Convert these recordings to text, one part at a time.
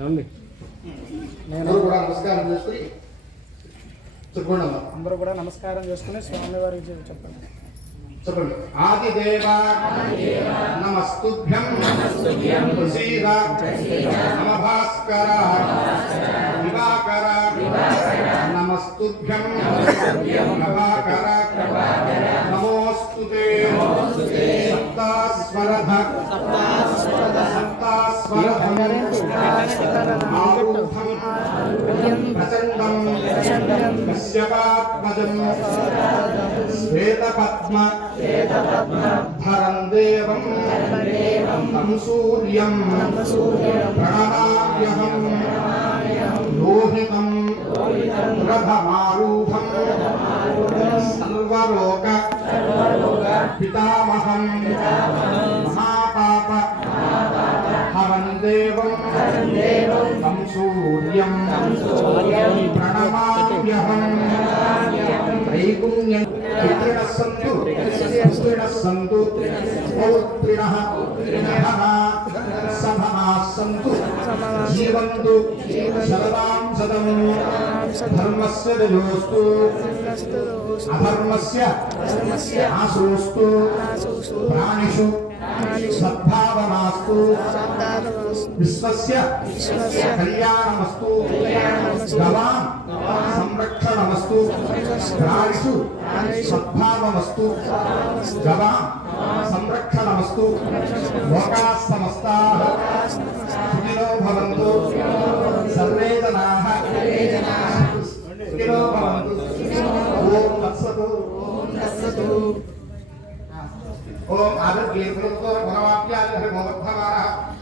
ఏమండి? నేను కూడా నమస్కారం చేసుకుని చెప్పండి అందరూ కూడా నమస్కారం చేసుకుని స్వామివారికి చె- చెప్పండి. చెప్పండి. ఆదిదేవ నమస్తుభ్యం. ప్రసీద నమభాస్కర దివాకర నమస్తుభ్యం. ప్రభాకర. నమోస్తుతే సప్తాస్వరధ. సప్తాస్వరధం ఆరూఢం ప్రచండం కశ్యపాత్మజం శ్వేతపద్మ ధరం దేవం తం సూర్యం ప్రణమామ్యహం देवं तं सूर्यं प्रणमाम्यहं त्रैगुण्यं पितृणः सन्तु पितृणः सन्तु पौत्रिणः सन्तु जीवन्तु सर्वां सदं धर्मस्य दयोस्तु अधर्मस्य आसोस्तु प्राणिषु सद्भावमास्तु విశ్వస్య కళ్యాణమస్తు. గవాం సంరక్షణమస్తు. గ్రాణిషు సద్భావమస్తు. గవాం సంరక్షణమస్తు. లోకా సమస్తా సుఖినో భవంతు. సర్వే జనాః సుఖినో భవంతు. ఓం తత్సతు. ఓం తత్సతు. ఓం ఆదిత్యేంద్రో భగవాప్యాయ హరిమోద్ధవారః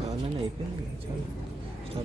Sa ano na ipin? Sa